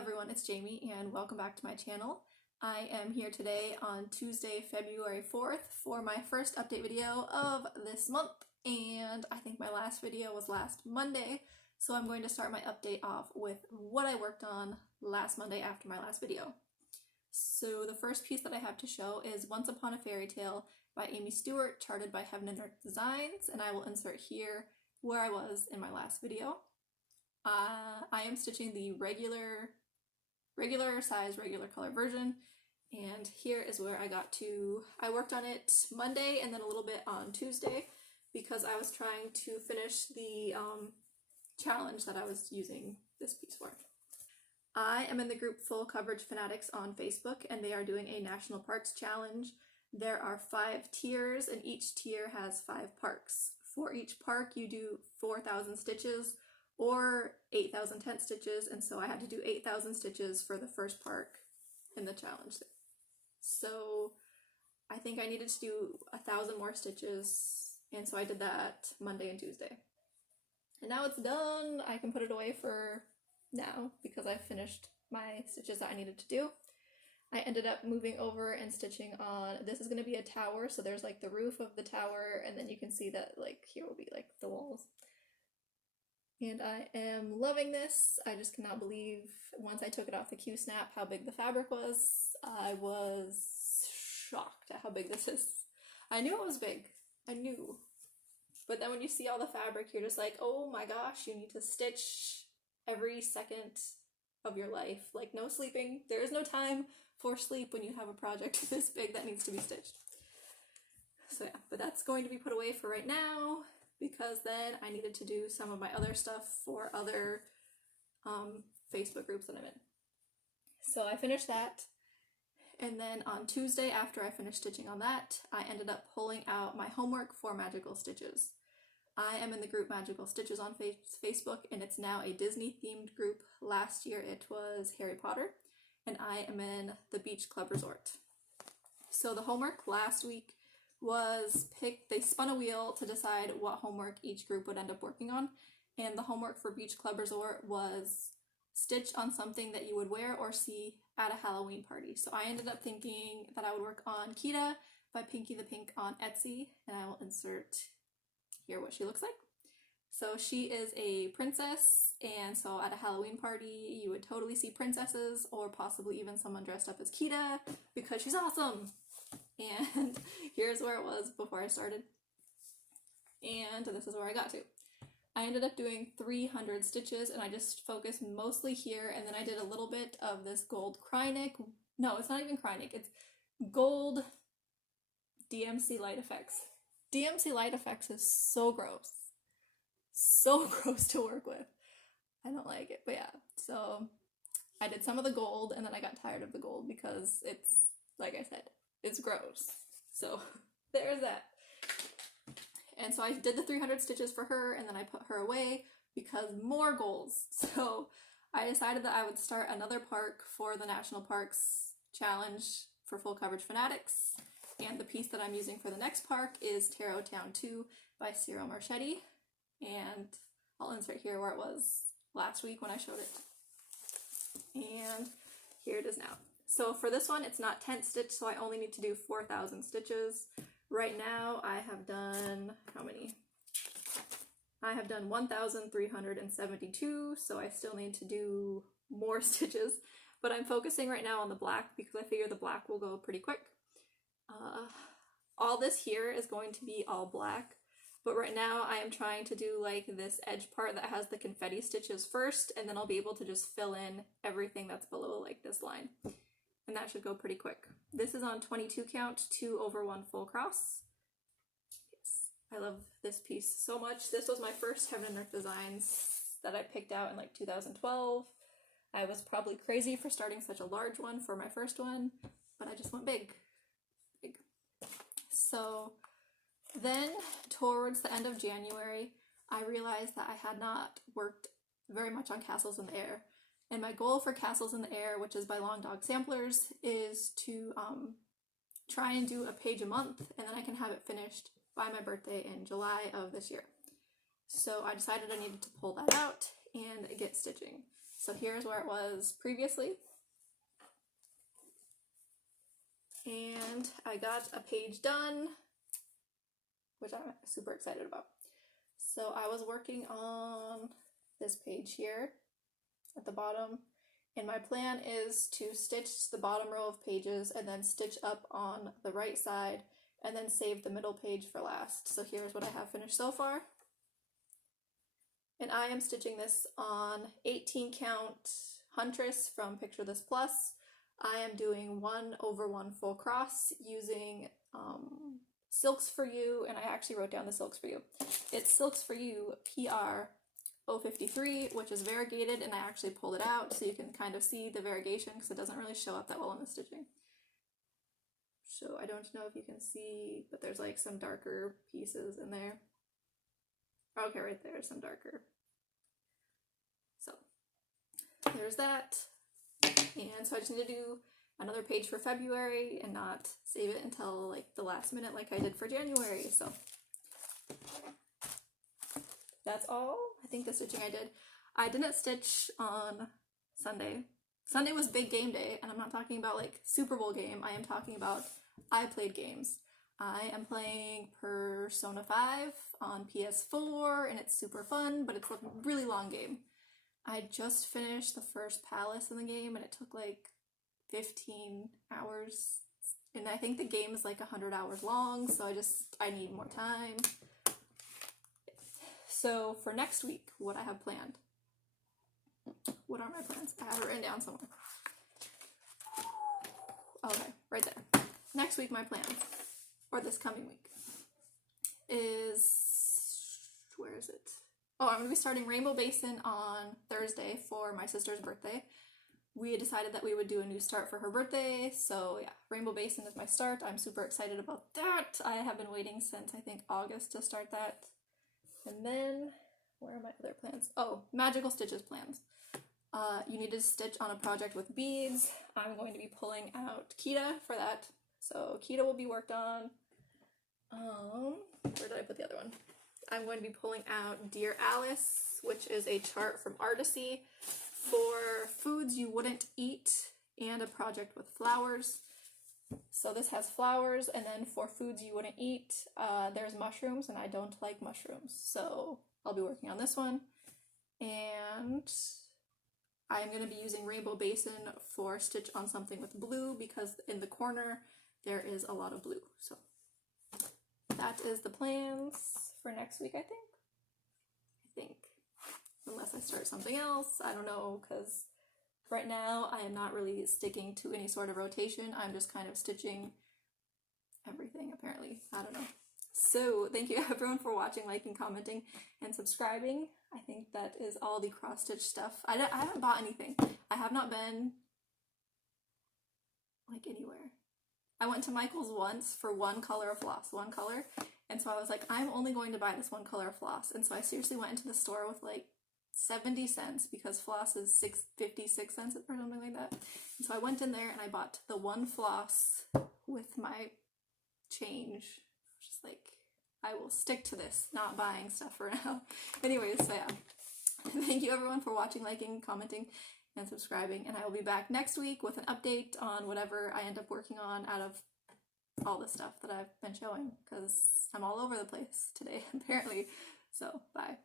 everyone, it's Jamie and welcome back to my channel. I am here today on Tuesday, February 4th for my first update video of this month, and I think my last video was last Monday, so I'm going to start my update off with what I worked on last Monday after my last video. So the first piece that I have to show is Once Upon a Fairy Tale by Amy Stewart, charted by Heaven and Earth Designs, and I will insert here where I was in my last video. I am stitching the regular size, regular color version, and here is where I got to. I worked on it Monday and then a little bit on Tuesday because I was trying to finish the challenge that I was using this piece for. I am in the group Full Coverage Fanatics on Facebook, and they are doing a National Parks Challenge. There are 5 tiers, and each tier has 5 parks. For each park, you do 4,000 stitches or 8,000 tent stitches, and so I had to do 8,000 stitches for the first park in the challenge. So I think I needed to do 1,000 more stitches, and so I did that Monday and Tuesday. And now it's done. I can put it away for now because I finished my stitches that I needed to do. I ended up moving over and stitching on, this is going to be a tower, so there's like the roof of the tower, and then you can see that like here will be like the walls. And I am loving this. I just cannot believe, once I took it off the Q-snap, how big the fabric was. I was shocked at how big this is. I knew it was big. I knew. But then when you see all the fabric, you're just like, oh my gosh, you need to stitch every second of your life. Like, no sleeping. There is no time for sleep when you have a project this big that needs to be stitched. So yeah, but that's going to be put away for right now, because then I needed to do some of my other stuff for other Facebook groups that I'm in. So I finished that, and then on Tuesday, after I finished stitching on that, I ended up pulling out my homework for Magical Stitches. I am in the group Magical Stitches on Facebook, and it's now a Disney-themed group. Last year it was Harry Potter, and I am in the Beach Club Resort. So the homework last week was they spun a wheel to decide what homework each group would end up working on, and the homework for Beach Club Resort was stitch on something that you would wear or see at a Halloween party. So I ended up thinking that I would work on Kita by Pinky the Pink on Etsy, and I will insert here what she looks like. So she is a princess, and so at a Halloween party you would totally see princesses or possibly even someone dressed up as Kita because she's awesome. And here's where it was before I started, and this is where I got to. I ended up doing 300 stitches, and I just focused mostly here, and then I did a little bit of this gold Krynic. No, it's not even Krynic, it's gold DMC Light Effects. DMC Light Effects is so gross. So gross to work with. I don't like it, but yeah. So I did some of the gold, and then I got tired of the gold because it's, like I said, it's gross. So there's that. And so I did the 300 stitches for her, and then I put her away because more goals. So I decided that I would start another park for the National Parks Challenge for Full Coverage Fanatics. And the piece that I'm using for the next park is Taro Town 2 by Ciro Marchetti. And I'll insert here where it was last week when I showed it. And here it is now. So for this one, it's not tent stitch, so I only need to do 4,000 stitches. Right now, I have done, how many? I have done 1,372, so I still need to do more stitches. But I'm focusing right now on the black because I figure the black will go pretty quick. All this here is going to be all black, but right now I am trying to do like this edge part that has the confetti stitches first, and then I'll be able to just fill in everything that's below, like this line. And that should go pretty quick. This is on 22 count, 2 over 1 full cross. Yes, I love this piece so much. This was my first Heaven and Earth Designs that I picked out in like 2012. I was probably crazy for starting such a large one for my first one, but I just went big. So then towards the end of January, I realized that I had not worked very much on Castles in the Air. And my goal for Castles in the Air, which is by Long Dog Samplers, is to try and do a page a month, and then I can have it finished by my birthday in July of this year. So I decided I needed to pull that out and get stitching. So here's where it was previously. And I got a page done, which I'm super excited about. So I was working on this page here at the bottom, and my plan is to stitch the bottom row of pages and then stitch up on the right side and then save the middle page for last. So here's what I have finished so far. And I am stitching this on 18 count Huntress from Picture This Plus. I am doing 1/1 full cross using Silks for You, and I actually wrote down the Silks for You. It's Silks for You PR 053, which is variegated, and I actually pulled it out so you can kind of see the variegation because it doesn't really show up that well in the stitching. So I don't know if you can see, but there's like some darker pieces in there. Okay, right there, some darker. So there's that. And so I just need to do another page for February and not save it until like the last minute like I did for January. So that's all I think the stitching I did. I didn't stitch on Sunday. Sunday was big game day, and I'm not talking about like Super Bowl game. I am talking about I played games. I am playing Persona 5 on PS4, and it's super fun, but it's a really long game. I just finished the first palace in the game, and it took like 15 hours, and I think the game is like 100 hours long, so I need more time. So for next week, what I have planned. What are my plans? I have it written down somewhere. Okay, right there. Next week, my plans, or this coming week, is, where is it? Oh, I'm going to be starting Rainbow Basin on Thursday for my sister's birthday. We decided that we would do a new start for her birthday, so yeah, Rainbow Basin is my start. I'm super excited about that. I have been waiting since, I think, August to start that. And then, where are my other plans? Oh, Magical Stitches plans. You need to stitch on a project with beads. I'm going to be pulling out Kita for that. So Kita will be worked on. Where did I put the other one? I'm going to be pulling out Dear Alice, which is a chart from Artisy for foods you wouldn't eat and a project with flowers. So this has flowers, and then for foods you wouldn't eat, there's mushrooms, and I don't like mushrooms. So I'll be working on this one. And I'm going to be using Rainbow Basin for stitch on something with blue because in the corner there is a lot of blue. So that is the plans for next week, I think. Unless I start something else, I don't know, because right now I am not really sticking to any sort of rotation. I'm just kind of stitching everything, apparently. I don't know. So thank you everyone for watching, liking, commenting, and subscribing. I think that is all the cross-stitch stuff. I haven't bought anything. I have not been like anywhere. I went to Michael's once for one color of floss, one color, and so I was like, I'm only going to buy this one color of floss, and so I seriously went into the store with like 70 cents because floss is 56 cents or something like that. And so I went in there and I bought the one floss with my change. Just like, I will stick to this, not buying stuff for now. Anyways, so yeah. Thank you everyone for watching, liking, commenting, and subscribing. And I will be back next week with an update on whatever I end up working on out of all the stuff that I've been showing, because I'm all over the place today, apparently. So, bye.